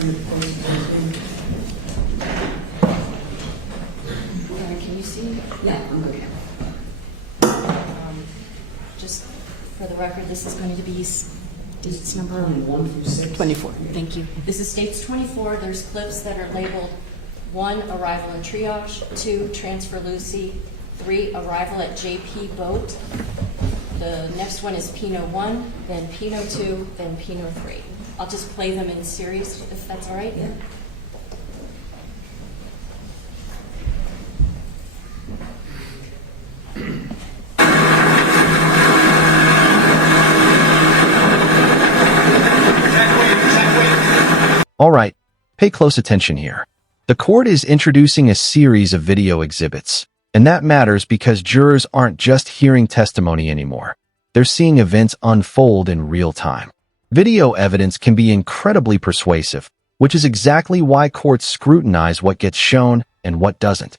Can you see? Yeah, I'm good. Just for the record, this is going to be dates number 1 through 6. 24. Thank you. This is dates 24. There's clips that are labeled 1, arrival at Triage, 2, transfer Lucy, 3, arrival at JP Boat. The next one is Pinot 1, then Pinot 2, then Pinot 3. I'll just play them in series if that's all right. Yeah. Alright, pay close attention here. The court is introducing a series of video exhibits, and that matters because jurors aren't just hearing testimony anymore. They're seeing events unfold in real time. Video evidence can be incredibly persuasive, which is exactly why courts scrutinize what gets shown and what doesn't.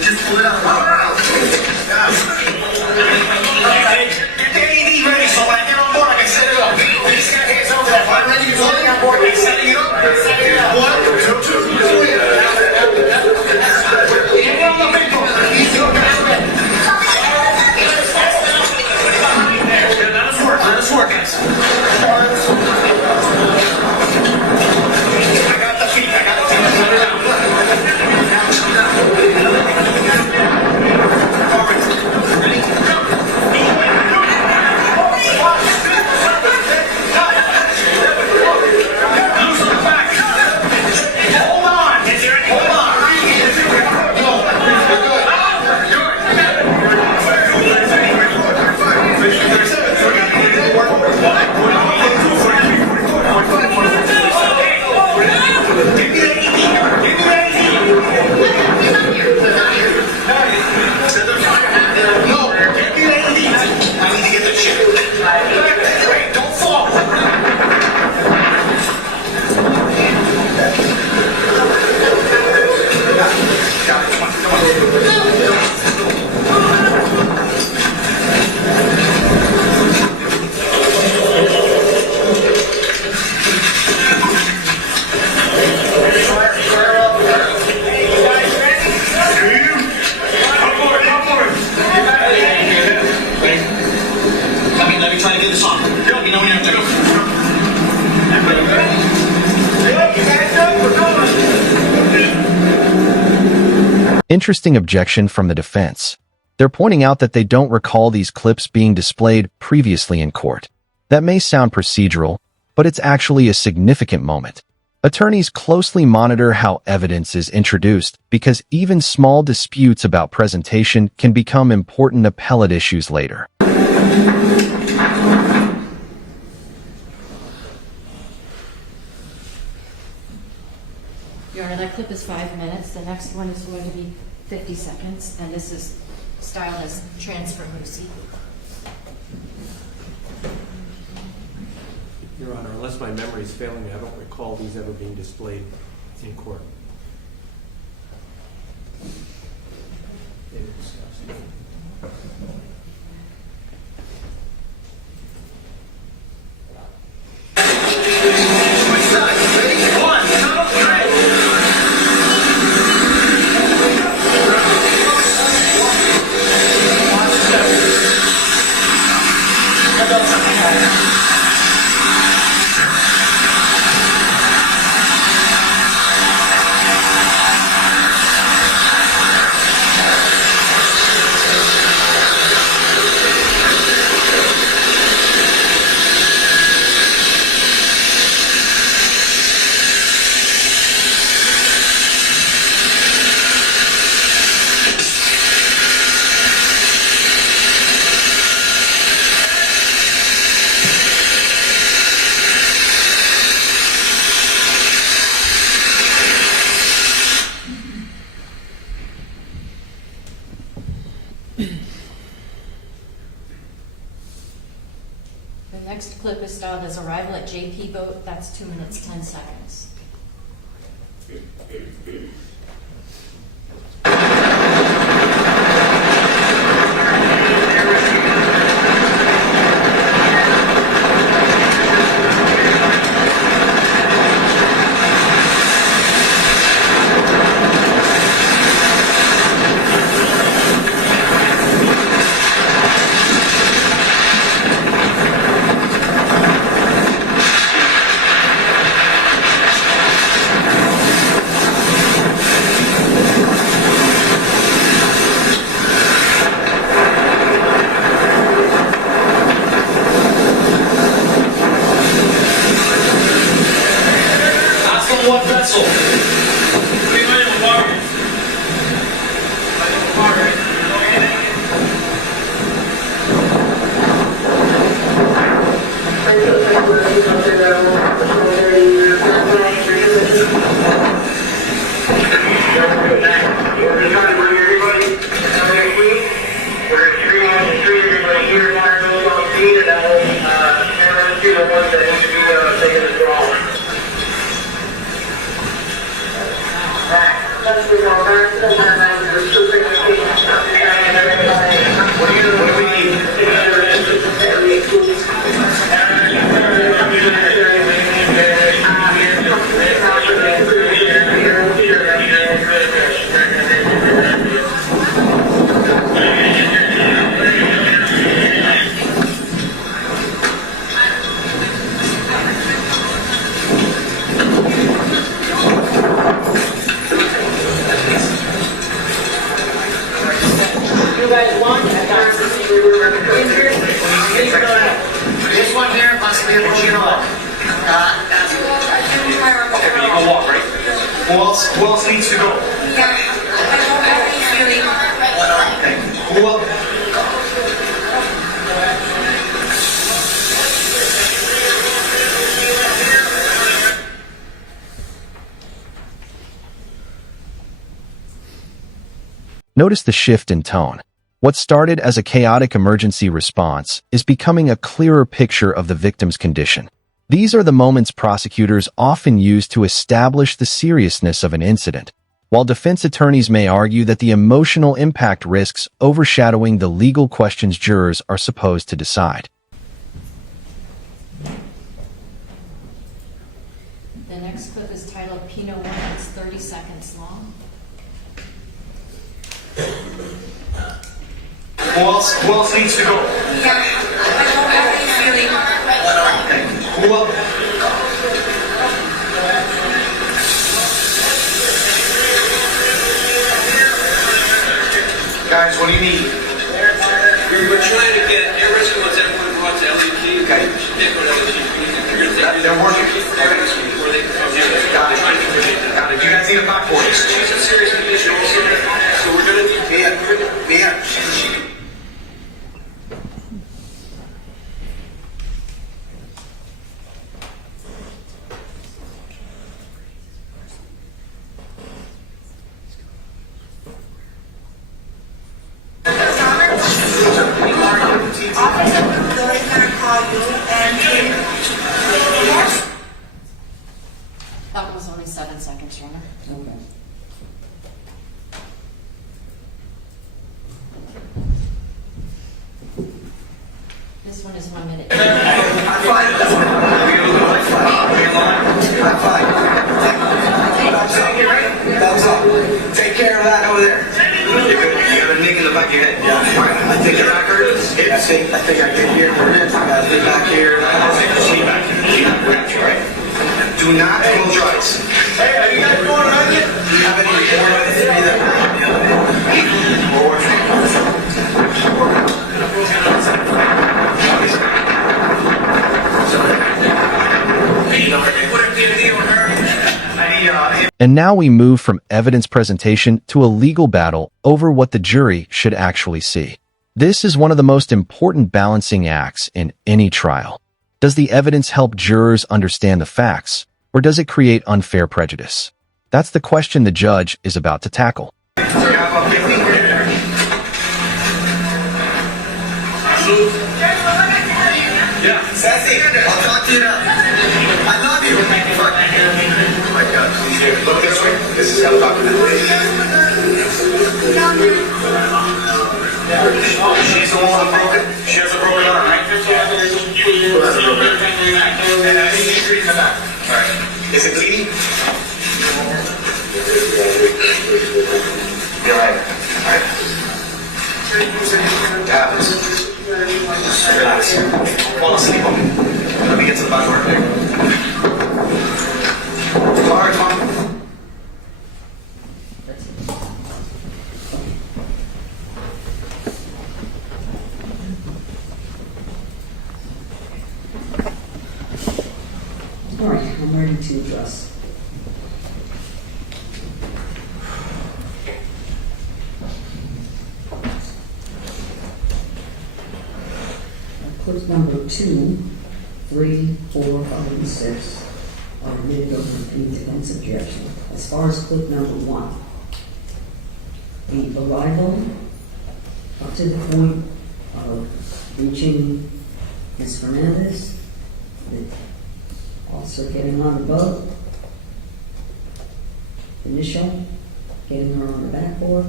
Just pull it out. Interesting objection from the defense. They're pointing out that they don't recall these clips being displayed previously in court. That may sound procedural, but it's actually a significant moment. Attorneys closely monitor how evidence is introduced because even small disputes about presentation can become important appellate issues later. Your Honor, that clip is 5 minutes. The next one is going to be 50 seconds, and this is styled as transfer Lucy. Your Honor, unless my memory is failing me, I don't recall these ever being displayed in court. The next clip is styled as arrival at JP boat. That's 2 minutes, 10 seconds. One vessel. 3 million water. This one here must be a machine off. Okay, but you can walk, right? Who else needs to go? Okay. Who else? Notice the shift in tone. What started as a chaotic emergency response is becoming a clearer picture of the victim's condition. These are the moments prosecutors often use to establish the seriousness of an incident, while defense attorneys may argue that the emotional impact risks overshadowing the legal questions jurors are supposed to decide. The next clip is titled Pinot 1. It's 30 seconds long. Who else needs to go? Okay. Who else? Guys, what do you need? We're trying to get, your original was everyone brought to LEP. Okay. Can't go to LEP. They're working. Or they can come here. Got it. Trying to coordinate that. Got it. You guys need a back for this. She's in serious condition also, so we're gonna need to. Mia. That was only 7 seconds, Your Honor. Okay. This one is 1 minute. I'm fine. I'm fine. Thumbs up. Take care of that over there. You have a nick in the back of your head. Yeah. I think your back hurts. I think I can hear for it. I think back here. Lean back. Lean back. Grab you, right? Do not close your eyes. Hey, are you guys going around yet? Have any And now we move from evidence presentation to a legal battle over what the jury should actually see. This is one of the most important balancing acts in any trial. Does the evidence help jurors understand the facts, or does it create unfair prejudice? That's the question the judge is about to tackle. Yeah, Sassy, I'll talk to you now. I love you. Oh my God, please here. Look this way. This is how I'm talking to the lady. Oh, she's the one with broken. She has a broken arm, right? Who has a broken arm? And I think he's treating the back. All right. Is it bleeding? You're right. All right. It happens. Relax. Fall asleep on me. Let me get to the back door. All right, Tom. All right, I'm ready to address. Clips number 2, 3, 4, 5, and 6 are admitted over any defense objection. As far as clip number 1, the arrival up to the point of reaching Ms. Fernandez, the officer getting on the boat, initial, getting her on the backboard,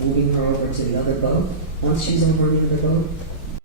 moving her over to the other boat. Once she's over near the boat,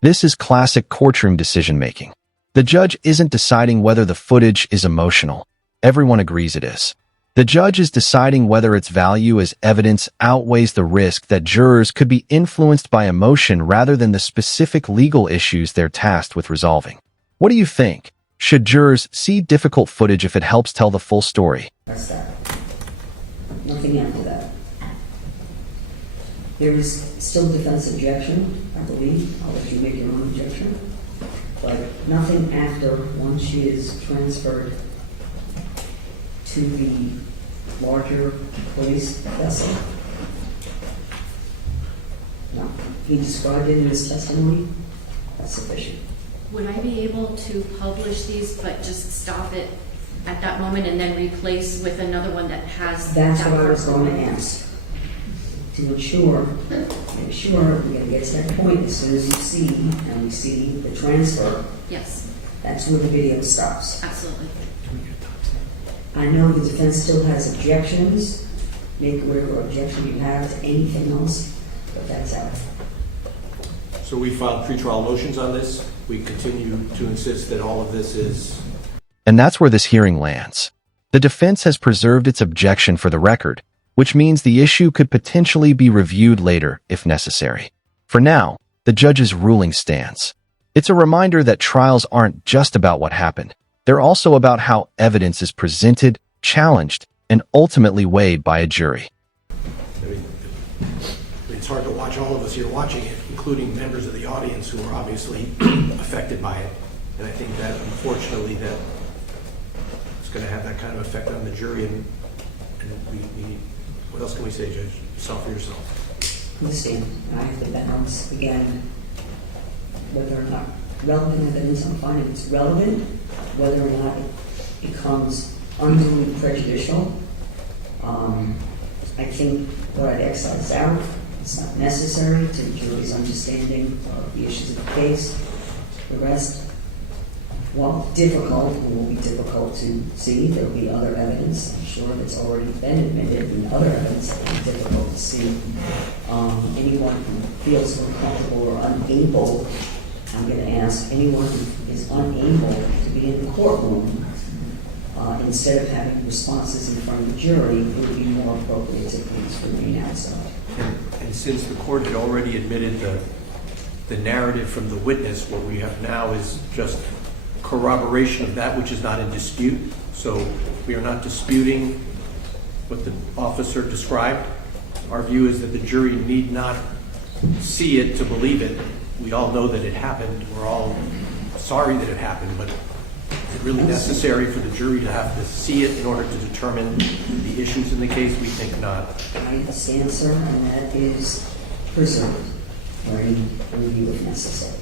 This is classic courtroom decision-making. The judge isn't deciding whether the footage is emotional. Everyone agrees it is. The judge is deciding whether its value as evidence outweighs the risk that jurors could be influenced by emotion rather than the specific legal issues they're tasked with resolving. What do you think? Should jurors see difficult footage if it helps tell the full story? that's that. Nothing after that. There is still defense objection, I believe. I'll let you make your own objection. But nothing after, once she is transferred to the larger police vessel. No, he described it in his testimony. That's sufficient. Would I be able to publish these, but just stop it at that moment and then replace with another one that has That's that what I was part going on to it? ask. To make sure we're going to get to that point as soon as you see, and we see the transfer, Yes, that's where the video stops. absolutely. I know the defense still has objections, make whatever objection you have to anything else, but that's out. So we filed pretrial motions on this. We continue to insist that all of this is... And that's where this hearing lands. The defense has preserved its objection for the record, which means the issue could potentially be reviewed later if necessary. For now, the judge's ruling stands. It's a reminder that trials aren't just about what happened. They're also about how evidence is presented, challenged, and ultimately weighed by a jury. It's hard to all of us here watching it, including members of the audience who are obviously affected by it. And I think that unfortunately that it's going to have that kind of effect on the jury. And what else can we say, Judge? Yourself for yourself. Understand, I have to balance, again, whether or not relevant evidence, I'm fine if it's relevant, whether or not it becomes unduly prejudicial. I think what I've excised out, it's not necessary to the jury's understanding of the issues of the case. The rest, while difficult, it will be difficult to see. There will be other evidence, I'm sure, that's already been admitted, and other evidence that will be difficult to see. Anyone who feels uncomfortable or unable, I'm going to ask anyone who is unable to be in the courtroom, instead of having responses in front of the jury, it would be more appropriate to please remain outside. And since the court had already admitted the narrative from the witness, what we have now is just corroboration of that which is not in dispute. So we are not disputing what the officer described. Our view is that the jury need not see it to believe it. We all know that it happened. We're all sorry that it happened, but is it really necessary for the jury to have to see it in order to determine the issues in the case? We think not. I understand, sir, and that is preserved for any review if necessary.